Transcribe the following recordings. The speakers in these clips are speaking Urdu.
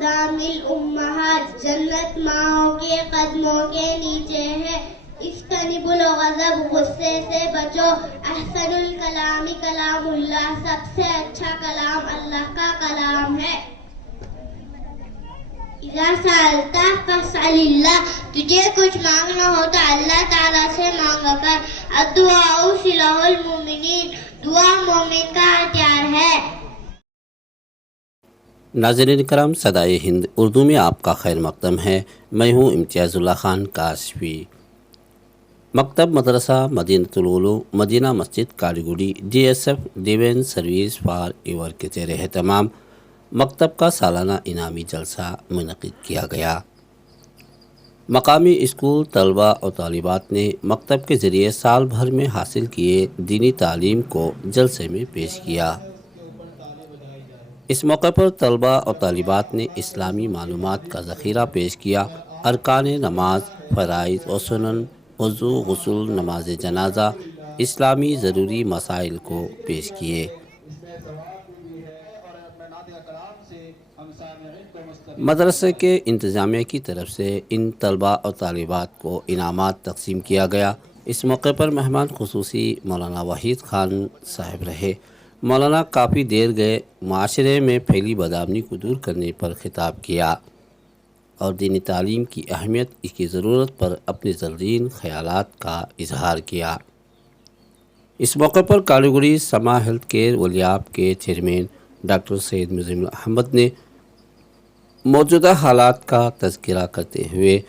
اقدام الامہات، جنت ماؤں کے قدموں کے نیچے ہے۔ اجتنبوا الغضب، غصے سے بچو۔ احسن الکلام کلام اللہ، سب سے اچھا کلام اللہ کا کلام ہے۔ اذا سألت فاسأل اللہ، تجھے کچھ مانگنا ہو تو اللہ تعالیٰ سے مانگا کر۔ الدعاء سلاح المؤمنین، دعا مومن کا ہتھیار ہے۔ ناظرین کرام، صدائے ہند اردو میں آپ کا خیر مقدم ہے۔ میں ہوں امتیاز اللہ خان کاشفی۔ مکتب مدرسہ مدینۃ العلوم مدینہ مسجد کالیگوڑی DSF ڈیوین سروس فار ایور کے زیر اہتمام مکتب کا سالانہ انعامی جلسہ منعقد کیا گیا۔ مقامی اسکول طلباء اور طالبات نے مکتب کے ذریعے سال بھر میں حاصل کیے دینی تعلیم کو جلسے میں پیش کیا۔ اس موقع پر طلباء اور طالبات نے اسلامی معلومات کا ذخیرہ پیش کیا، ارکان نماز، فرائض و سنن، وضو، غسل، نماز جنازہ، اسلامی ضروری مسائل کو پیش کیے۔ مدرسے کے انتظامیہ کی طرف سے ان طلباء اور طالبات کو انعامات تقسیم کیا گیا۔ اس موقع پر مہمان خصوصی مولانا وحید خان صاحب رہے۔ مولانا کافی دیر گئے معاشرے میں پھیلی بدامنی کو دور کرنے پر خطاب کیا اور دینی تعلیم کی اہمیت کی ضرورت پر اپنے زرین خیالات کا اظہار کیا۔ اس موقع پر کالیگوڑی سما ہیلتھ کیئر ولیاب کے چیئرمین ڈاکٹر سید مزمل احمد نے موجودہ حالات کا تذکرہ کرتے ہوئے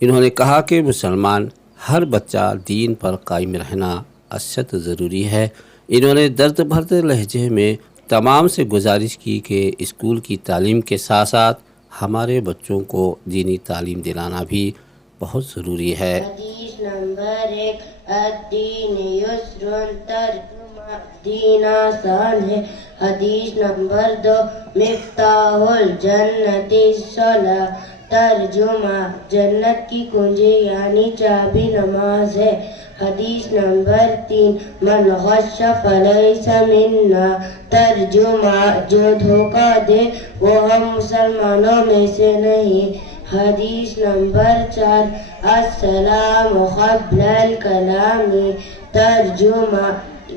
انہوں نے کہا کہ مسلمان ہر بچہ دین پر قائم رہنا اشد ضروری ہے۔ انہوں نے درد بھرتے لہجے میں تمام سے گزارش کی کہ اسکول کی تعلیم کے ساتھ ساتھ ہمارے بچوں کو دینی تعلیم دلانا بھی بہت ضروری ہے۔ حدیث نمبر 1، الدین یسر، ترجمہ دین آسان ہے۔ حدیث نمبر 2، مفتاح الجنت الصلاۃ، ترجمہ جنت کی کنجی یعنی چابی نماز ہے۔ حدیث نمبر 3، من غش فلیس منا، ترجمہ جو دھوکہ دے وہ ہم مسلمانوں میں سے نہیں۔ حدیث نمبر 4، السلام قبل الکلام، ترجمہ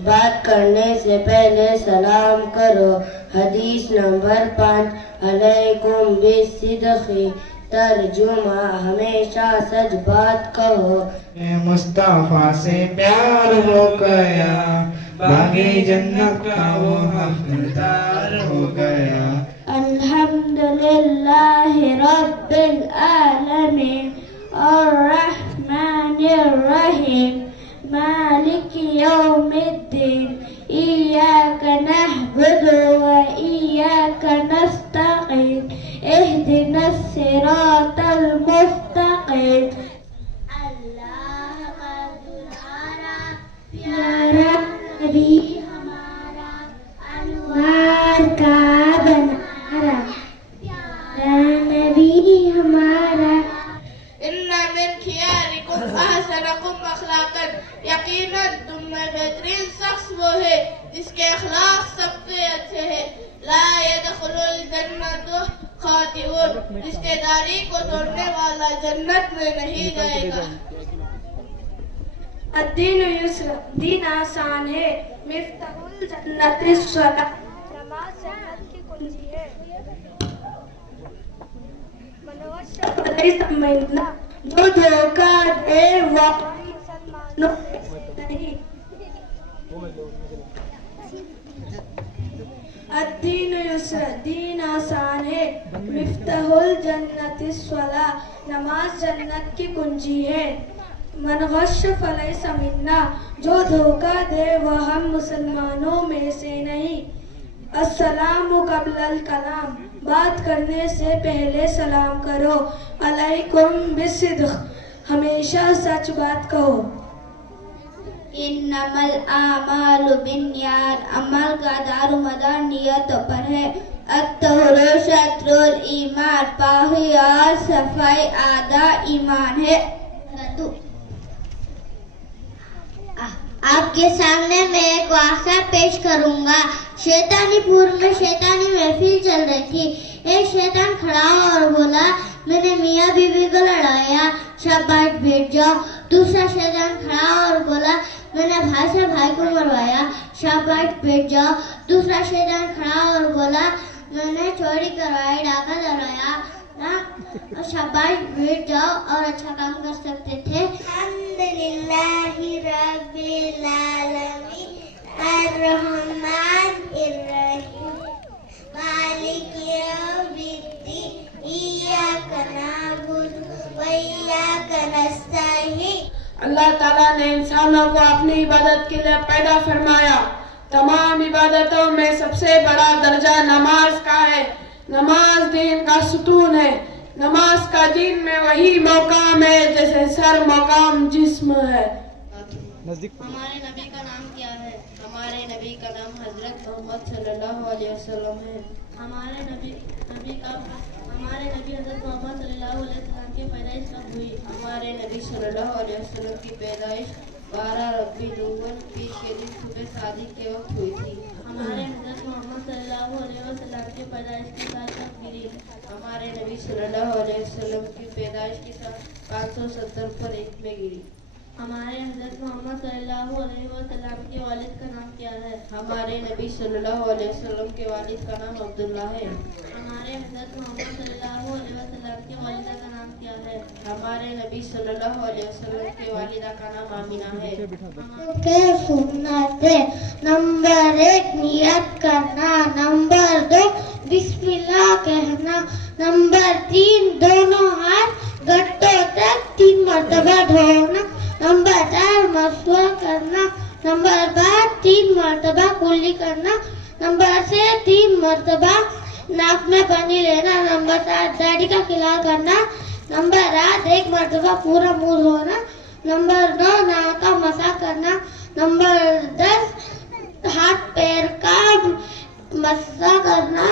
بات کرنے سے پہلے سلام کرو۔ حدیث نمبر 5، علیکم بالصدق، ترجمہ ہمیشہ سچ بات کہو۔ مصطفیٰ سے پیار ہو گیا، باغِ جنت کا وہ حقدار ہو گیا۔ الحمدللہ رب العالمین، الرحمن الرحیم، مالک یوم الدین، ایاک نعبد و ایاک نستعین، اہدنا الصراط المستقیم۔ اللہ کا دلارا پیارا نبی ہمارا، انوار کا بنارا پیارا نبی ہمارا۔ ان من خیارکم احسنکم اخلاقا، یقیناً تم میں بہترین شخص وہ ہے جس کے اخلاق سب سے اچھے ہیں۔ لا يدخل الجنت خاطئون، رشتہ داری کو توڑنے والا جنت میں نہیں جائے گا۔ الدین یسر، دین آسان ہے۔ مفتاح الجنت الصلاۃ، نماز جنت کی کنجی ہے۔ من غش فلیس منا، جو دھوکہ دے وہ مسلمانوں میں سے نہیں۔ الدین یسر، دین آسان ہے۔ مفتاح الجنت الصلاۃ، نماز جنت کی کنجی ہے۔ من غش فلیس منا، جو دھوکہ دے وہ ہم مسلمانوں میں سے نہیں۔ السلام قبل الکلام، بات کرنے سے پہلے سلام کرو۔ علیکم بالصدق، ہمیشہ سچ بات کہو۔ انما الاعمال بالنیات، عمل کا دار و مدار نیتوں پر ہے۔ الطہور شطر الایمان، پاکی اور صفائی آدھا ایمان ہے۔ آپ کے سامنے میں ایک واقعہ پیش کروں گا۔ شیطانی پور میں شیطانی محفل چل رہی تھی۔ ایک شیطان کھڑا اور بولا میں نے میاں بیوی کو لڑایا شاباش بیٹھ جاؤ. دوسرا شیطان کھڑا اور بولا میں نے بھائی سے بھائی کو مروایا شاباش بیٹھ جاؤ. دوسرا شیطان کھڑا اور بولا میں نے چوری کروائی ڈاکہ ڈرایا شاباش بیٹھ جاؤ اور اچھا کام کر سکتے تھے. الحمدللہ رب العالمین الرحمن الرحیم مالک یوم الدین ایاک نعبد و ایاک نستعین. اللہ تعالیٰ نے انسانوں کو اپنی عبادت کے لیے پیدا فرمایا. تمام عبادتوں میں سب سے بڑا درجہ نماز کا ہے. نماز دین کا ستون ہے. نماز کا دین میں وہی مقام ہے جیسے سر مقام جسم ہے. ہمارے نبی کا نام کیا ہے؟ ہمارے نبی کا نام حضرت محمد صلی اللہ علیہ وسلم ہے. ہمارے نبی حضرت محمد صلی اللہ علیہ وسلم کی پیدائش کب ہوئی؟ ہمارے نبی صلی اللہ علیہ وسلم کی پیدائش 12 ربیع الاول پیر کے دن صبح صادق کے وقت ہوئی تھی. ہمارے حضرت محمد صلی اللہ علیہ وسلم کی پیدائش کی سال کب گری؟ ہمارے نبی صلی اللہ علیہ وسلم کی پیدائش کی سال 570 پر 1 میں گری. ہمارے حضرت محمد صلی اللہ علیہ وسلم کے والد کا نام کیا ہے؟ ہمارے نبی صلی اللہ علیہ وسلم کے والد کا نام عبداللہ ہے. ہمارے حضرت محمد صلی اللہ علیہ وسلم کی والدہ کا نام کیا ہے؟ ہمارے نبی صلی اللہ علیہ وسلم کی والدہ کا نام آمینہ ہے. سنت ہے. نمبر 1 نیت کرنا. نمبر 2 بسم اللہ کہنا. نمبر 3 دونوں ہاتھ گٹوں تک 3 مرتبہ دھونا. نمبر 4 مسح کرنا. نمبر 5 3 مرتبہ کلی کرنا. نمبر 6 3 مرتبہ ناک میں پانی لینا. نمبر 7 داڑھی کا خلال کرنا. نمبر 8 1 مرتبہ پورا منہ دھونا. نمبر 9 ناک کا مسح کرنا. نمبر 10 ہاتھ پیر کا مسح کرنا.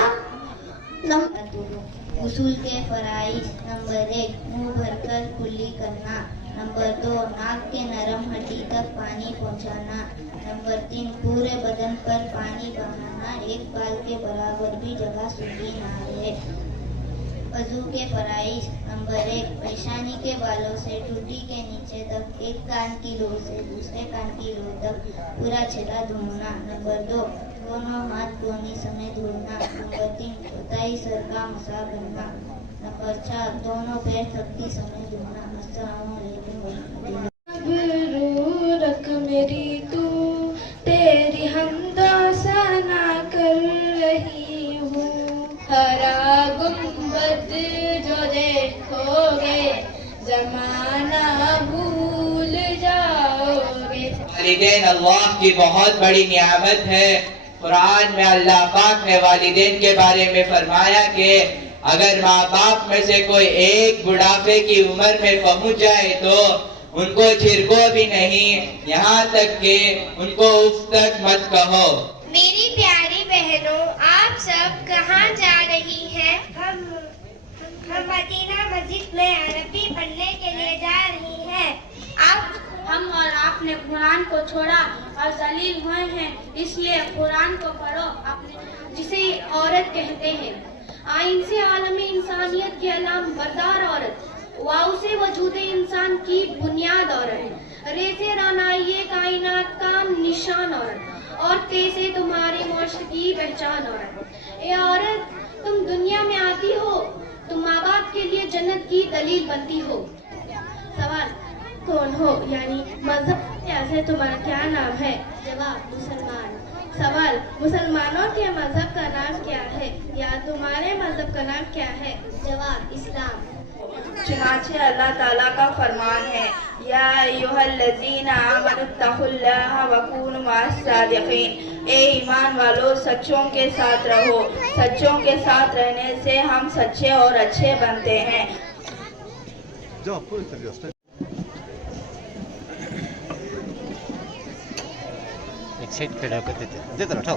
غسل کے فرائض. نمبر 1 منہ بھر کر کلی کرنا. نمبر 2 ناک کے نرم ہڈی تک پانی پہنچانا. نمبر 3 پورے بدن پر پانی بہانا. 1 بال کے برابر بھی جگہ سوکھی نہ رہے. وضو کے فرائض. نمبر 1 پیشانی کے بالوں سے ٹوٹی کے نیچے تک 1 کان کی لو سے دوسرے کان کی لو تک پورا چہرہ دھونا. نمبر 2 دونوں ہاتھ کونی سمیت دھونا. نمبر 3 چوتھائی سر کا مسح کرنا. نمبر 4 دونوں پیر تھپکی سمیت دھونا. السلام علیکم. رکھ میری تو تیری حمد و ثنا کر رہی ہوں. ہرا گنبد جو دیکھو گے زمانہ بھول جاؤ گے. والدین اللہ کی بہت بڑی نعمت ہے. قرآن میں اللہ پاک نے والدین کے بارے میں فرمایا کہ اگر ماں باپ میں سے کوئی ایک بڑھاپے کی عمر میں پہنچ جائے تو ان کو چھڑکو بھی نہیں, یہاں تک کہ ان کو اف تک مت کہو. میری پیاری بہنوں, آپ سب کہاں جا رہی ہیں؟ ہم مدینہ مسجد میں عربی پڑھنے کے لیے جا رہی ہیں. ہم اور آپ نے قرآن کو چھوڑا اور ذلیل ہوئے ہیں, اس لیے قرآن کو پڑھو, جسے عورت کہتے ہیں. آئین سے عالم انسانیت کی علام بردار عورت, واؤ سے وجود انسان کی بنیاد عورت, رے سے رانائی کائنات کا نشان عورت, اور تے سے تمہارے معاشرے کی پہچان عورت. اے عورت, تم دنیا میں آتی ہو, تم ماں باپ کے لیے جنت کی دلیل بنتی ہو. سوال, کون ہو یعنی مذہب سے تمہارا کیا نام ہے؟ جواب, مسلمان. سوال, مسلمانوں کے مذہب کا نام کیا ہے یا تمہارے مذہب کا نام کیا ہے؟ جواب, اسلام. چنانچہ اللہ تعالیٰ کا فرمان ہے, یا ایھا الذین آمنوا اتقوا اللہ وکونوا مع الصادقین. اے ایمان والو, سچوں کے ساتھ رہو. سچوں کے ساتھ رہنے سے ہم سچے اور اچھے بنتے ہیں. ایک سائڈ کھڑا کر دیتے دیتے اٹھاؤ.